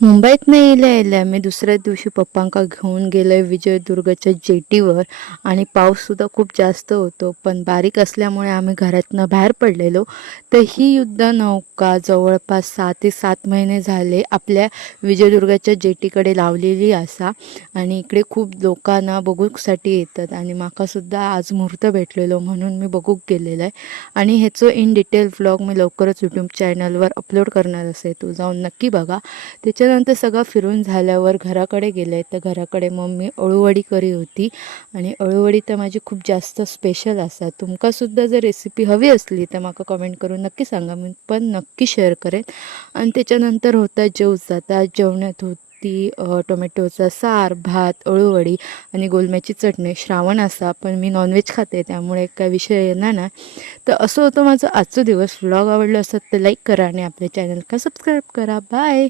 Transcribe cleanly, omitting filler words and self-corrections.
मुंबईत नाही यायला मी दुसऱ्या दिवशी पप्पांका घेऊन गेलोय विजयदुर्गच्या जेटीवर. आणि पाऊससुद्धा खूप जास्त होतो, पण बारीक असल्यामुळे आम्ही घरातनं बाहेर पडलेलो. तर ही युद्ध नौका जवळपास 6 ते 7 महिने झाले आपल्या विजयदुर्गाच्या जेटीकडे लावलेली असा. आणि इकडे खूप लोकांना बघूसाठी येतात आणि माकासुद्धा आज मुहूर्त भेटलेलो म्हणून मी बघूक गेलेलं आहे. आणि ह्याचं इन डिटेल व्लॉग मी लवकरच यूट्यूब चॅनलवर अपलोड करणार असे, तो जाऊन नक्की बघा. त्याच्यानंतर सगळं फिरून झाल्यावर घराकडे गेले, तर घराकडे मम्मी अळूवडी करी होती. आणि अळूवडी तर माझी खूप जास्त स्पेशल असा. तुमकासुद्धा जर रेसिपी हवी असली तर माका कमेंट करून नक्की सांगा, मी पण नक्की शेअर करेन. आणि त्याच्यानंतर होता जेवचा. जेवणात होती टोमॅटोचा सार, भात, अळूवडी आणि गोलम्याची चटणी. श्रावण असा पण मी नॉनव्हेज खाते त्यामुळे काय विषय येणार नाही. तर असं होतं माझं आजचं दिवस. व्लॉग आवडलं असत तर लाईक करा आणि आपल्या चॅनल का सबस्क्राईब करा. बाय.